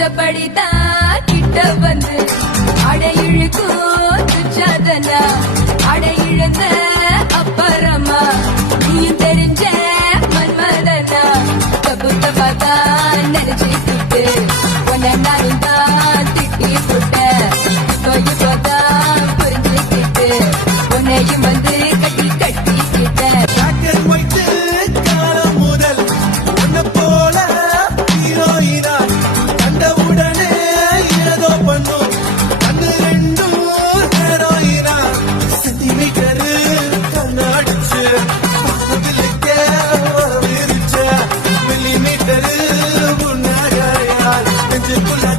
இஷ்டப்படிதான் கிட்ட வந்து அடை இழுக்கும் துச்சாதனா அடை இழந்த அப்புறமா நீயும் தெரிஞ்ச மன்மதனா தப்பு தப்பாதான் நினைச்சுக்கிட்டு உன்னை நானும் தான் திட்டி போட்டேன் இப்போதான் புரிஞ்சுக்கிட்டு உன்னையும் வந்து கட்டி கட்டிக்கிட்டேன் Just